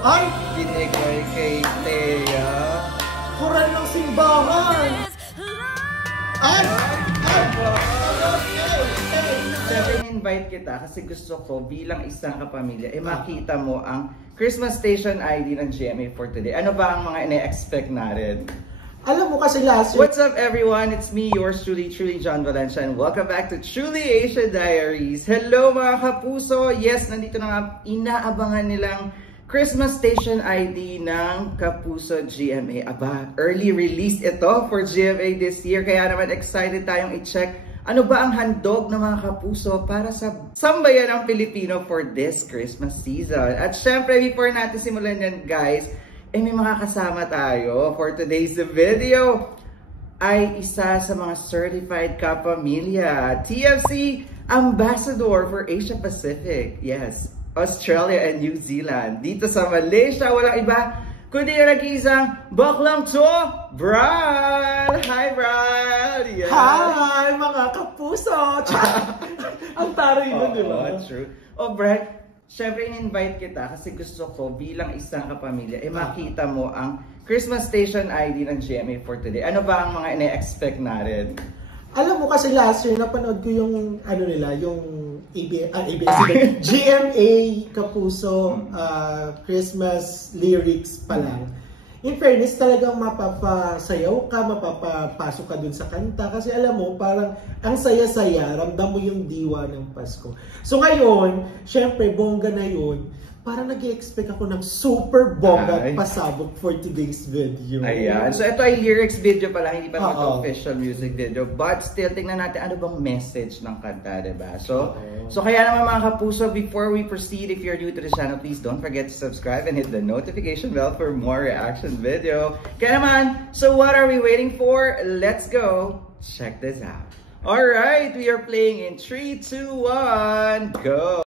Ay! Binigay kay Thea. Koral ng simbahan! Ay! Ay! Siyempre, invite kita kasi gusto ko bilang isang kapamilya, makita mo ang Christmas Station ID ng GMA for today. Ano ba ang mga ina-expect natin? Alam mo kasi last year... What's up everyone? It's me, yours truly, John Valencia, and welcome back to Truly Asia Diaries. Hello mga kapuso! Yes, nandito na nga inaabangan nilang Christmas Station ID ng Kapuso GMA. Aba, early release ito for GMA this year, kaya naman excited tayong i-check ano ba ang handog ng mga kapuso para sa sambayan ng Pilipino for this Christmas season. At syempre, before natin simulan yan guys, may mga kasama tayo for today's video ay isa sa mga certified kapamilya, TFC Ambassador for Asia Pacific. Yes, Australia and New Zealand. Dito sa Malaysia, walang iba kundi yung nag-iisang baklang to, Bral! Hi, Bral! Yeah. Hi, mga kapuso! Ang taray mo, di ba? True. Oh, Bral, syempre in-invite kita kasi gusto ko bilang isang kapamilya, makita mo ang Christmas Station ID ng GMA for today. Ano ba ang mga ina-expect natin? Alam mo kasi last year, napanood ko yung, ano nila, yung GMA Kapuso Christmas lyrics pa lang. In fairness, talagang mapapasayaw ka, mapapapasok ka dun sa kanta. Kasi alam mo, parang ang saya-saya, ramdam mo yung diwa ng Pasko. So ngayon, syempre, bongga na yun. Parang nag-i-expect ako ng super bongga at pasabog for today's video. Ayan. So ito ay lyrics video pa lang, hindi pa ito official music video. But still, tingnan natin ano bang message ng kanta, diba? So kaya naman mga kapuso, before we proceed, if you're new to the channel, please don't forget to subscribe and hit the notification bell for more reaction video. Kaya naman, so what are we waiting for? Let's go! Check this out. Alright, we are playing in 3, 2, 1, go!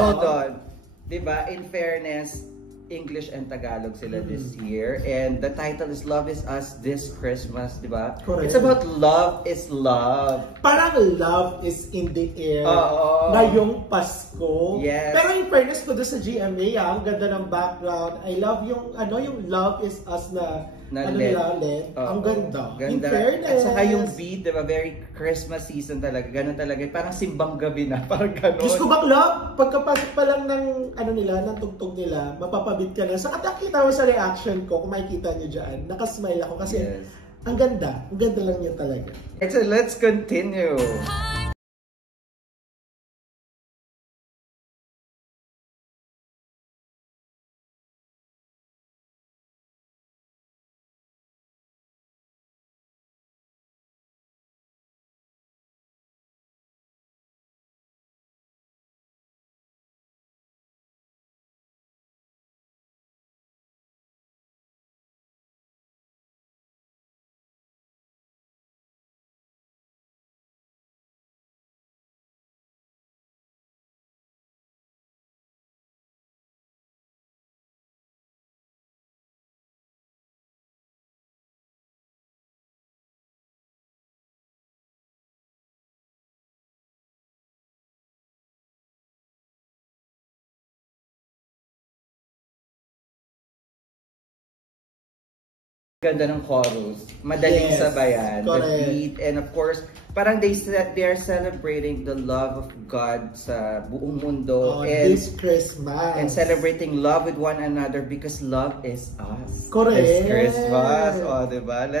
Hold on. Diba, in fairness, English and Tagalog sila this year. And the title is Love Is Us This Christmas, diba? Correct. It's about love is love. Parang love is in the air. Ngayong Pasko. Yes. Pero in fairness ko doon sa GMA, ang ganda ng background. I love yung, yung Love Is Us na LED. Ang ganda. Ganda. In fairness. At saka yung beat, diba? Very Christmas season talaga. Ganun talaga. Parang simbang gabi na. Parang ganun. Diyos ko bakla, pagkapasok pa lang ng, ng tugtog nila, mapapabit ka na. Sa katakita mo sa reaction ko, kung makikita nyo dyan, nakasmile ako kasi ang ganda lang niya talaga. So let's continue. Ganda ng chorus, madaling sabayan, the beat, and of course, parang they are celebrating the love of God sa buong mundo and this Christmas. And celebrating love with one another because love is us. Correct. This Christmas, diba?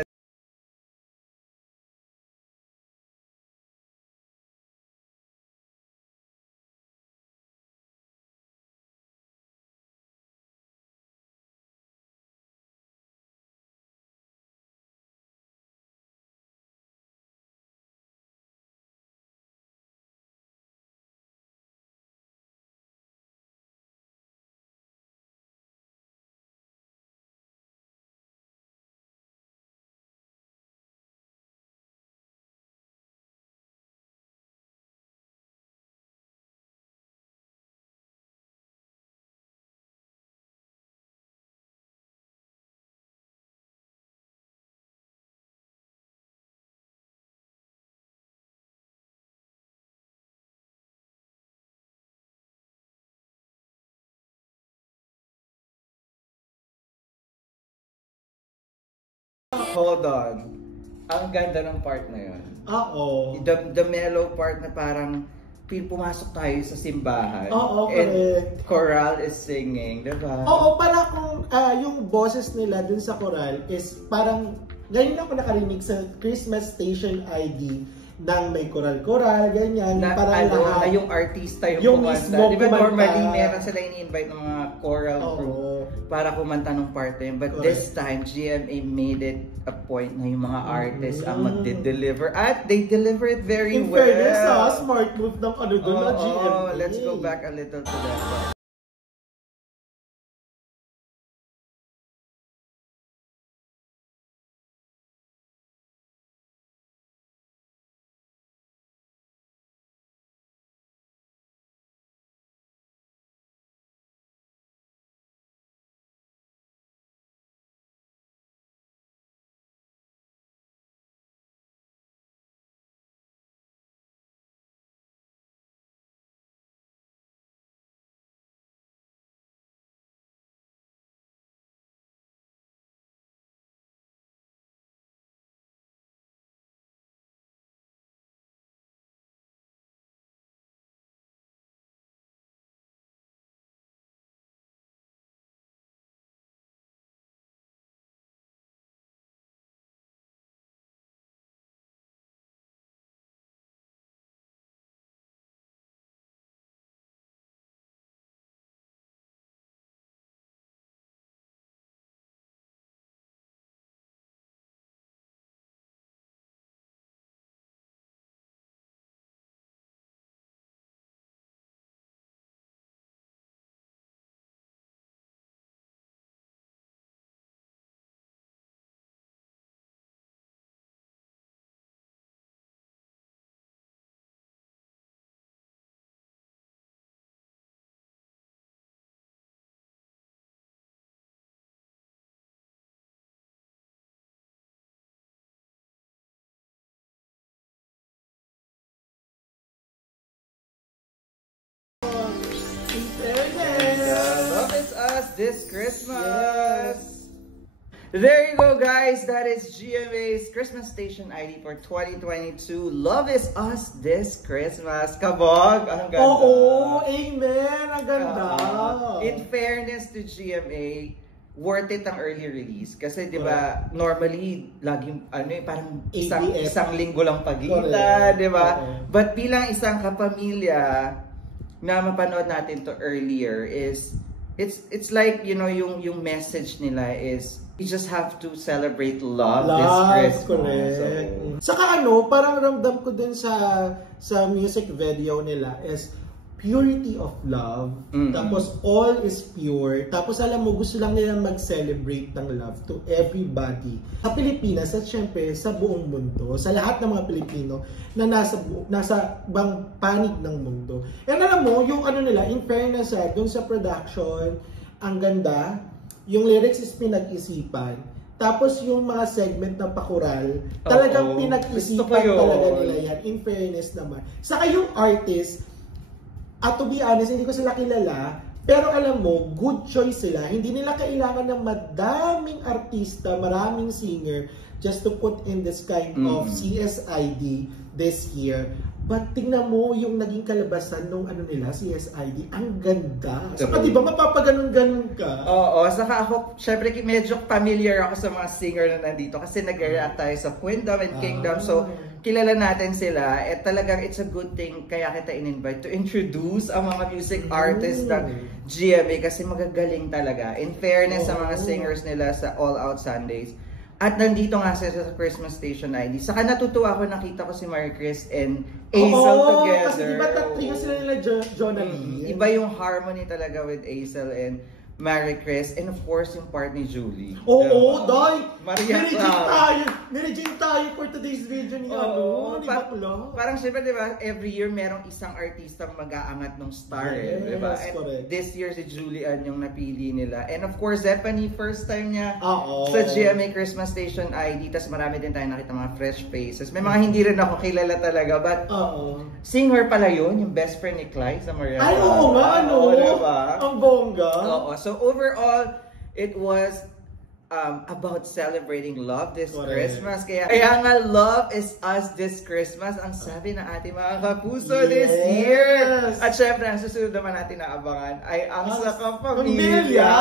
Hold on. Ang ganda ng part na yun. Oo. The mellow part na parang pumasok tayo sa simbahan. Oo, correct. And choral is singing, diba? Oo, para kung yung boses nila dun sa choral is parang, ngayon ako nakarinig sa Christmas Station ID nang may choral-choral, ganyan. Na, parang lahat. Na yung artista yung kumanta. Diba normally meron sila ini-invite ng mga choral group para kumanta ng part na yun. But this time, GMA made it a point na yung mga artists ang magde-deliver. At they deliver it very well. In fairness, smart move ng ano doon na GMA. Let's go back a little to that. Love is us this Christmas. Yes. There you go, guys. That is GMA's Christmas Station ID for 2022. Love is us this Christmas. Kabog, ang ganda. Oo, amen. Ang ganda. In fairness to GMA, worth it ang early release. Kasi, di ba, normally, laging, parang isang linggo lang pagitan, di ba? But bilang isang kapamilya, na mapanood natin to earlier is it's like, you know, yung message nila is you just have to celebrate love this Christmas. Correct. Saka parang ramdam ko din sa music video nila is purity of love. Tapos all is pure. Tapos alam mo, gusto lang nila mag-celebrate ng love to everybody. Sa Pilipinas at syempre sa buong mundo, sa lahat ng mga Pilipino na nasa bang panig ng mundo. And alam mo, yung nila, in fairness dun sa production, ang ganda, yung lyrics is pinag-isipan. Tapos yung mga segment ng pakural, talagang pinag-isipan talaga nila yan. In fairness naman. Saka yung artist, to be honest, hindi ko sila kilala, Pero alam mo, good choice sila. Hindi nila kailangan ng madaming artista, maraming singer just to put in this kind of CSID this year. But tingnan mo yung naging kalabasan nung ano nila, CSID, ang ganda. Saka di ba mapapaganon-ganon ka? Oo, saka ako, syempre medyo familiar ako sa mga singer na nandito kasi nag-react tayo sa Queendom and Kingdom. So, kilala natin sila. At talagang it's a good thing kaya kita in-invite to introduce ang mga music artists ng GMA kasi magagaling talaga. In fairness sa mga singers nila sa All Out Sundays. At nandito nga sila sa Christmas Station ID. Saka natutuwa ako, nakita ko si Marie Chris and Azel together. Kasi diba tatlo sila nila Jonalyn? Iba yung harmony talaga with Azel and Marie Chris, and of course yung part ni Julie. Oo, Day! Maria Nireject tayo for today's video ni Parang siyempre, di ba, every year merong isang artistang mag-aangat ng star, di ba? And this year si Julie Ann yung napili nila. And of course, Zephanie, first time niya sa GMA Christmas Station ID. Tas marami din tayo nakita mga fresh faces. May mga hindi rin ako kilala talaga, but singer pala yun, yung best friend ni Clyde sa Maria. Ay, oo nga, ano? Diba? Ang bongga. Oo, so overall, it was about celebrating love this Christmas. Kaya nga, love is us this Christmas, ang sabi ng ating mga kapuso this year. At syempre, ang susunod naman natin na abangan ay ang sa kapamilya.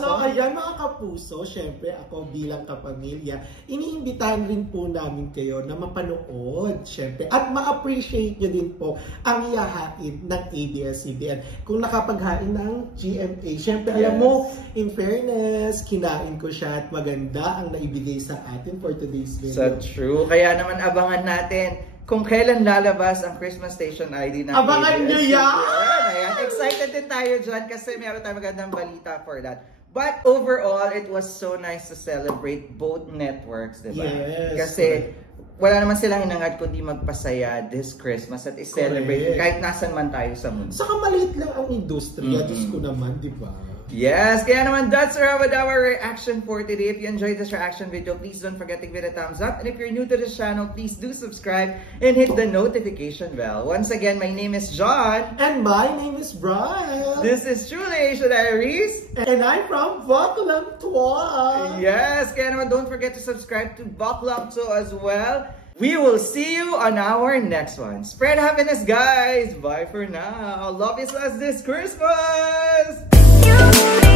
So ayan mga kapuso, syempre ako bilang kapamilya, iniimbitahan rin po namin kayo na mapanood, syempre, at ma-appreciate nyo din po ang ihahain ng ABS-CBN. Kung nakapaghain ng GMA, syempre alam mo, in fairness, kinain ko siya at maganda ang naibigay sa atin for today's video. So true. Kaya naman abangan natin kung kailan lalabas ang Christmas Station ID ng abangan nyo yan! Ayan. Excited din tayo dyan kasi meron tayong magandang balita for that. But overall, it was so nice to celebrate both networks, diba? Yes. Kasi wala naman silang hinangad kundi magpasaya this Christmas at i-celebrate kahit nasan man tayo sa mundo. Saka maliit lang ang industriya, Diyos ko naman, diba? Yes, kaya naman that's with our reaction for today. If you enjoyed this reaction video, please don't forget to give it a thumbs up. And if you're new to this channel, please do subscribe and hit the notification bell. Once again, my name is John. And my name is Brian. This is Truly Asia Diaries. And I'm from Baklang Twa. Yes, kaya naman don't forget to subscribe to Baklang Twa as well. We will see you on our next one. Spread happiness, guys. Bye for now. Love is us this Christmas. You